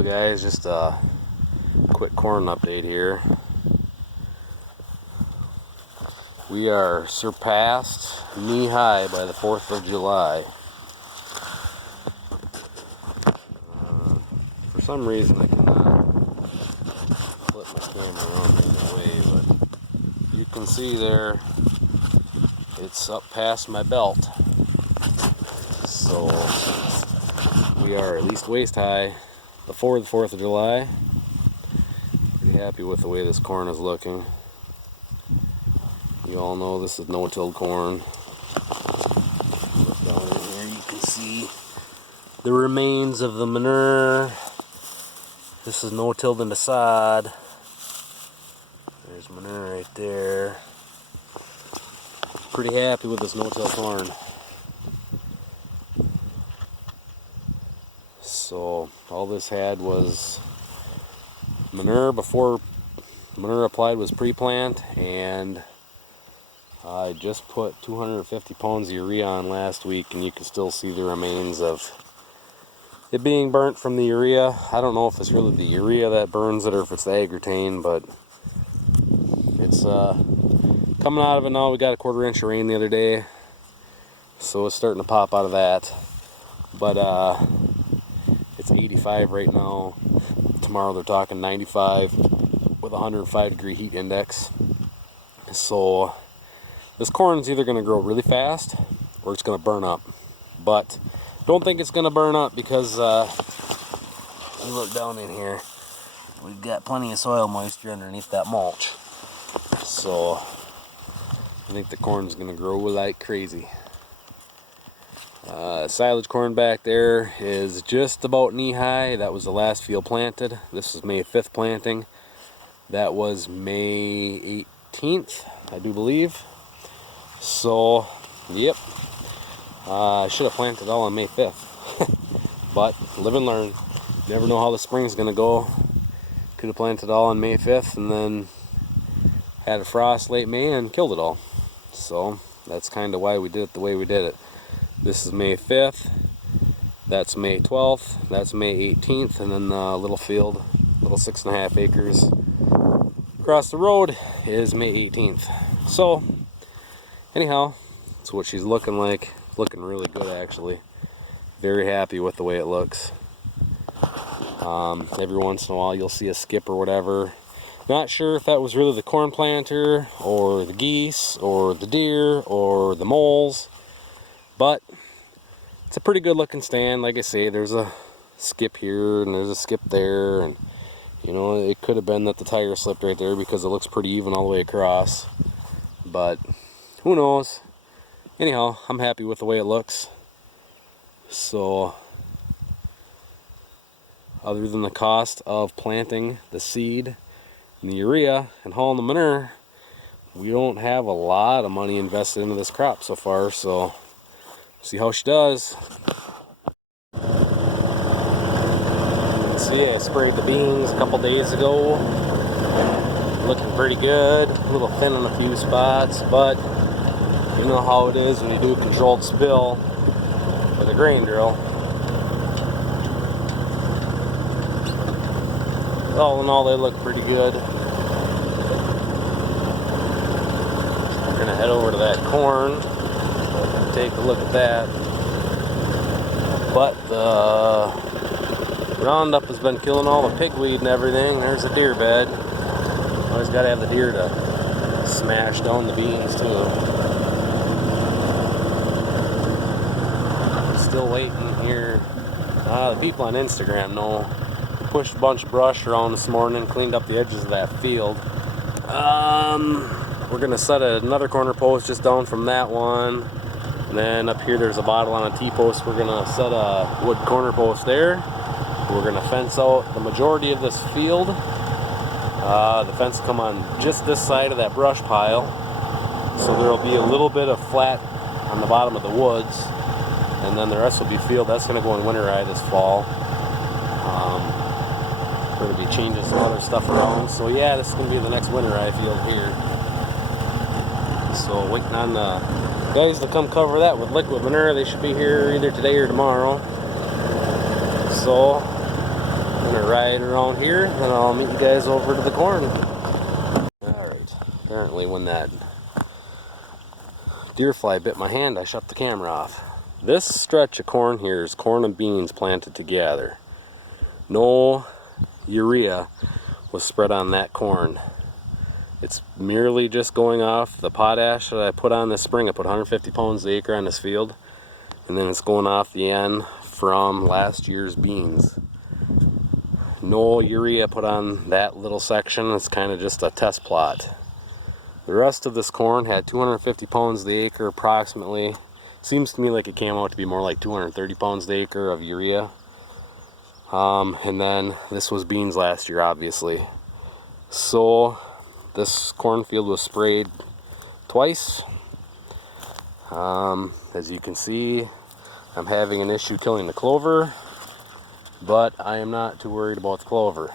Hello guys, just a quick corn update here. We are surpassed knee-high by the 4th of July. For some reason I cannot flip my camera around in that way, but you can see there it's up past my belt. So we are at least waist high before the 4th of July. Pretty happy with the way this corn is looking. You all know this is no-tilled corn. Look down in here, you can see the remains of the manure. This is no-tilled into sod. There's manure right there. Pretty happy with this no-till corn. So all this had was manure before manure applied was pre-plant, and I just put 250 pounds of urea on last week, and you can still see the remains of it being burnt from the urea. I don't know if it's really the urea that burns it or if it's the agrotane, but it's coming out of it now. We got a 1/4 inch of rain the other day, so it's starting to pop out of that. But it's 85 right now. Tomorrow they're talking 95 with a 105-degree heat index. So this corn is either going to grow really fast or it's going to burn up. But don't think it's going to burn up because you look down in here, we've got plenty of soil moisture underneath that mulch. So I think the corn's going to grow like crazy. Silage corn back there is just about knee-high. That was the last field planted. This is May 5th planting. That was May 18th, I do believe. So, yep. I should have planted all on May 5th. But, live and learn. Never know how the spring's going to go. Could have planted all on May 5th and then had a frost late May and killed it all. So, that's kind of why we did it the way we did it. This is May 5th. That's May 12th. That's May 18th. And then the little field, little 6.5 acres across the road is May 18th. So, anyhow, that's what she's looking like. Looking really good, actually. Very happy with the way it looks. Every once in a while you'll see a skip or whatever. Not sure if that was really the corn planter or the geese or the deer or the moles, but it's a pretty good looking stand. Like I say, there's a skip here and there's a skip there, and you know, it could have been that the tire slipped right there because it looks pretty even all the way across, but who knows. Anyhow, I'm happy with the way it looks. So other than the cost of planting the seed and the urea and hauling the manure, we don't have a lot of money invested into this crop so far. So see how she does. You can see I sprayed the beans a couple days ago. Looking pretty good. A little thin in a few spots, but you know how it is when you do a controlled spill with a grain drill. All in all, they look pretty good. We're gonna head over to that corn, take a look at that. But the Roundup has been killing all the pigweed and everything. There's a deer bed. Always got to have the deer to smash down the beans too. Still waiting here. The people on Instagram know. Pushed a bunch of brush around this morning, cleaned up the edges of that field. We're gonna set another corner post just down from that one, and then up here there's a bottle on a T-post. We're gonna set a wood corner post there. We're gonna fence out the majority of this field. The fence will come on just this side of that brush pile, so there'll be a little bit of flat on the bottom of the woods, and then the rest will be field. That's gonna go in winter rye this fall. We're going to be changing some other stuff around. So yeah, this is going to be the next winter rye field here. So waiting on the guys to come cover that with liquid manure. They should be here either today or tomorrow. So gonna ride around here, and I'll meet you guys over to the corn. Alright, apparently when that deer fly bit my hand, I shut the camera off. This stretch of corn here is corn and beans planted together. No urea was spread on that corn. It's merely just going off the potash that I put on this spring. I put 150 pounds an acre on this field, and then it's going off the N from last year's beans. No urea put on that little section. It's kind of just a test plot. The rest of this corn had 250 pounds the acre approximately. Seems to me like it came out to be more like 230 pounds the acre of urea. And then this was beans last year, obviously. So this cornfield was sprayed twice. As you can see, I'm having an issue killing the clover, but I am not too worried about the clover.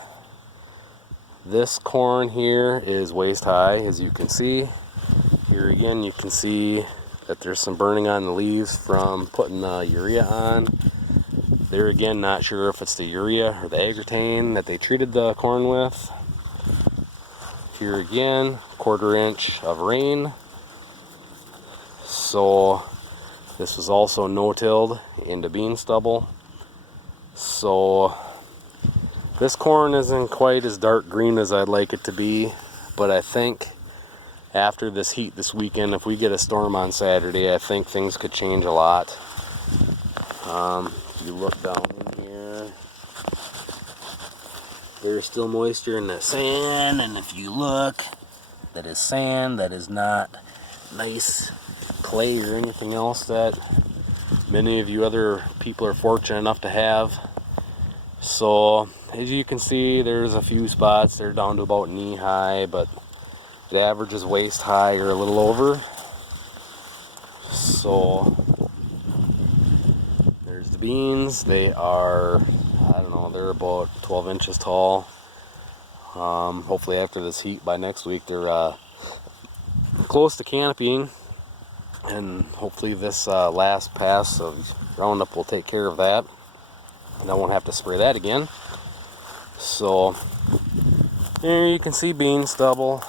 This corn here is waist high, as you can see. Here again, you can see that there's some burning on the leaves from putting the urea on. There again, not sure if it's the urea or the agrotane that they treated the corn with. Here again, 1/4 inch of rain. So this was also no-tilled into bean stubble. So this corn isn't quite as dark green as I'd like it to be, but I think after this heat this weekend, if we get a storm on Saturday, I think things could change a lot. If you look down in here, there's still moisture in the sand, and if you look, that is sand, that is not nice clay or anything else that many of you other people are fortunate enough to have. So as you can see, there's a few spots, they're down to about knee high, but the average is waist high or a little over. So there's the beans. They are, I don't know, they're about 12 inches tall. Hopefully after this heat, by next week, they're close to canopying, and hopefully this last pass of Roundup will take care of that, and I won't have to spray that again. So here you can see bean stubble.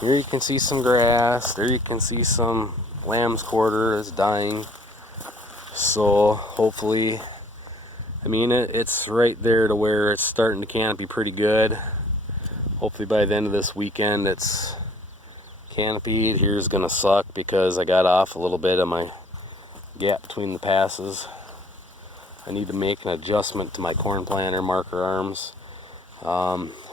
Here you can see some grass. There you can see some lamb's quarter is dying. So hopefully, I mean, it's right there to where it's starting to canopy pretty good. Hopefully by the end of this weekend it's canopied. Here's gonna suck because I got off a little bit of my gap between the passes. I need to make an adjustment to my corn planter marker arms.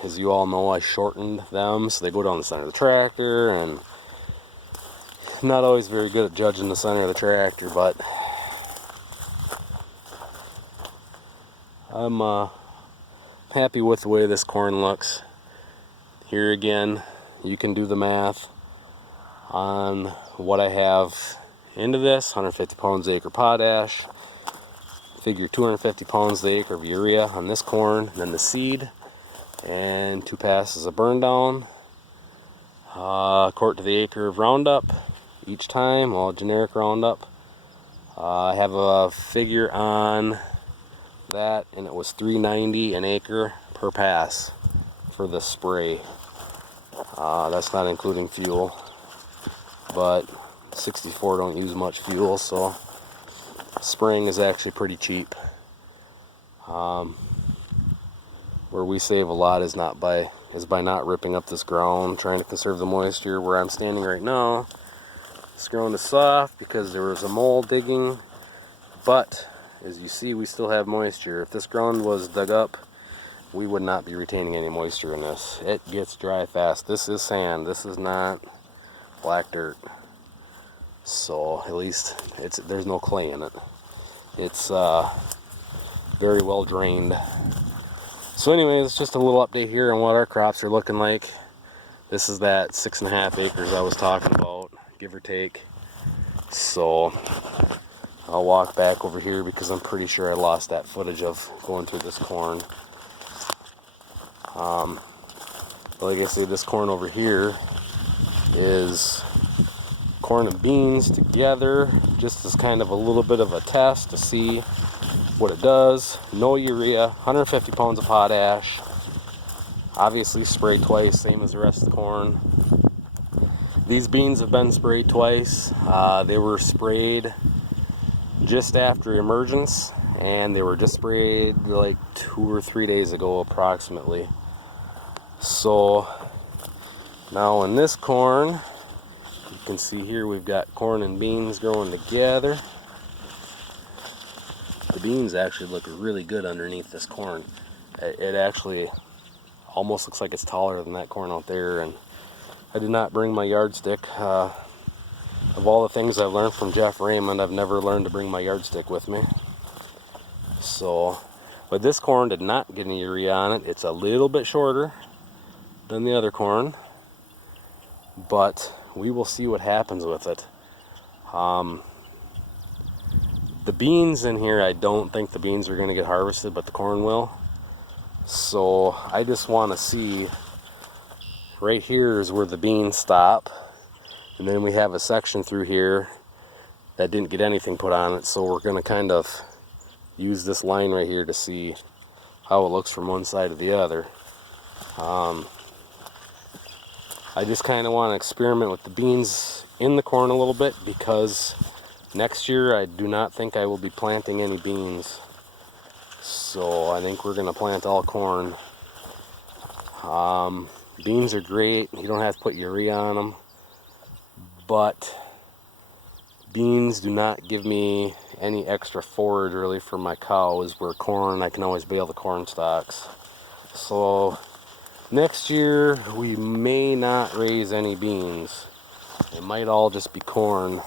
As you all know, I shortened them so they go down the center of the tractor, and I'm not always very good at judging the center of the tractor, but I'm happy with the way this corn looks. Here again, you can do the math on what I have into this. 150 pounds an acre potash. Figure 250 pounds the acre of urea on this corn, and then the seed, and 2 passes of burn down, quart to the acre of Roundup each time, all generic Roundup. I have a figure on that, and it was $3.90 an acre per pass for the spray. That's not including fuel, but 64 don't use much fuel, so spraying is actually pretty cheap. Where we save a lot is by not ripping up this ground, trying to conserve the moisture. Where I'm standing right now, this ground is soft because there was a mole digging, but as you see, we still have moisture. If this ground was dug up, we would not be retaining any moisture in this. It gets dry fast. This is sand. This is not black dirt. So at least there's no clay in it. It's very well drained. So anyways, it's just a little update here on what our crops are looking like. This is that 6.5 acres I was talking about, give or take. So I'll walk back over here because I'm pretty sure I lost that footage of going through this corn. Like I say, this corn over here is corn and beans together, just as kind of a little bit of a test to see what it does. No urea, 150 pounds of potash. Obviously sprayed twice, same as the rest of the corn. These beans have been sprayed twice. They were sprayed just after emergence, and they were just sprayed like 2 or 3 days ago approximately. So now in this corn, you can see here we've got corn and beans growing together. The beans actually look really good underneath this corn. It actually almost looks like it's taller than that corn out there. And I did not bring my yardstick. Of all the things I've learned from Jeff Raymond, I've never learned to bring my yardstick with me. So, but this corn did not get any urea on it. It's a little bit shorter than the other corn, but we will see what happens with it. The beans in here, I don't think the beans are going to get harvested, but the corn will. So I just want to see, right here is where the beans stop, and then we have a section through here that didn't get anything put on it, so we're going to kind of use this line right here to see how it looks from one side to the other. I just kind of want to experiment with the beans in the corn a little bit, because next year I do not think I will be planting any beans. So I think we're going to plant all corn. Beans are great. You don't have to put urea on them. But beans do not give me any extra forage really for my cows, where corn, I can always bale the corn stalks. So next year we may not raise any beans. It might all just be corn.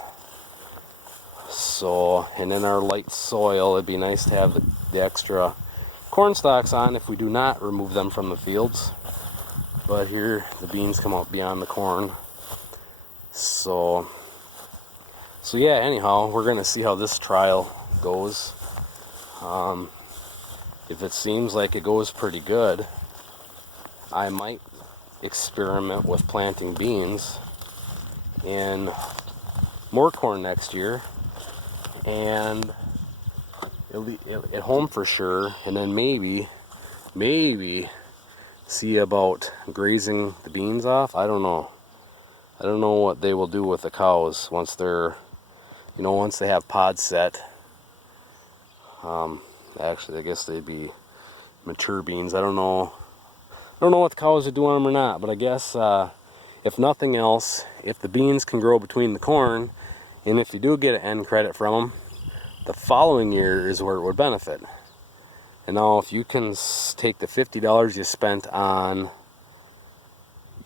So, and in our light soil, it'd be nice to have the extra corn stalks on if we do not remove them from the fields. But here the beans come out beyond the corn. So yeah, anyhow, we're going to see how this trial goes. If it seems like it goes pretty good, I might experiment with planting beans and more corn next year, and it'll be at home for sure, and then maybe see about grazing the beans off. I don't know what they will do with the cows once they're, once they have pods set. Actually, I guess they'd be mature beans. I don't know what the cows would do on them or not, but I guess if nothing else, if the beans can grow between the corn, and if you do get an end credit from them, the following year is where it would benefit. And now if you can take the $50 you spent on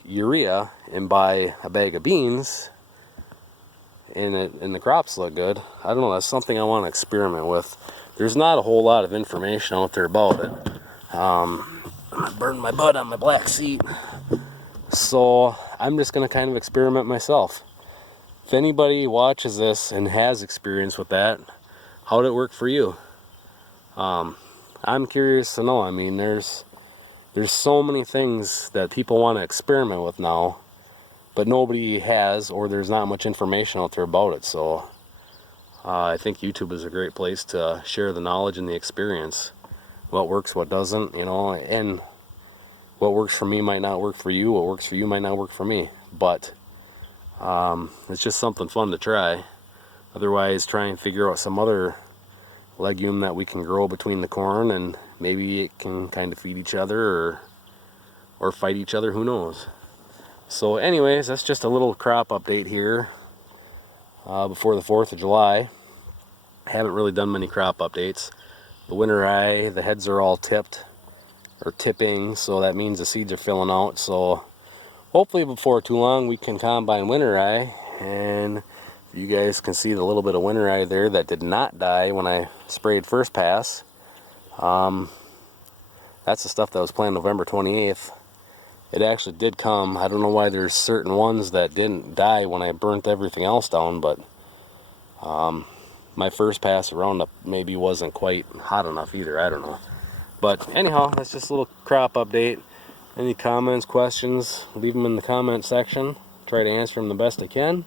urea and buy a bag of beans, and the crops look good, I don't know, that's something I want to experiment with. There's not a whole lot of information out there about it. I burned my butt on my black seat. So I'm just going to kind of experiment myself. If anybody watches this and has experience with that, how did it work for you? I'm curious to know. I mean, there's so many things that people want to experiment with now, but nobody has, or there's not much information out there about it. So I think YouTube is a great place to share the knowledge and the experience. What works, what doesn't, and what works for me might not work for you. What works for you might not work for me. But it's just something fun to try. Otherwise, try and figure out some other legume that we can grow between the corn, and maybe it can kind of feed each other or fight each other, who knows. So anyways, that's just a little crop update here before the 4th of July. I haven't really done many crop updates. The winter rye, the heads are all tipped or tipping, so that means the seeds are filling out. So hopefully before too long we can combine winter rye, and you guys can see the little bit of winter rye there that did not die when I sprayed first pass. That's the stuff that was planted November 28th. It actually did come. I don't know why there's certain ones that didn't die when I burnt everything else down, but my first pass of Roundup maybe wasn't quite hot enough either. I don't know. But anyhow, that's just a little crop update. Any comments, questions, leave them in the comment section. Try to answer them the best I can.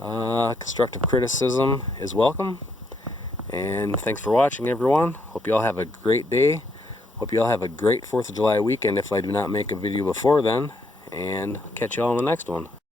Constructive criticism is welcome. And thanks for watching, everyone. Hope you all have a great day. Hope you all have a great 4th of July weekend if I do not make a video before then. And catch you all in the next one.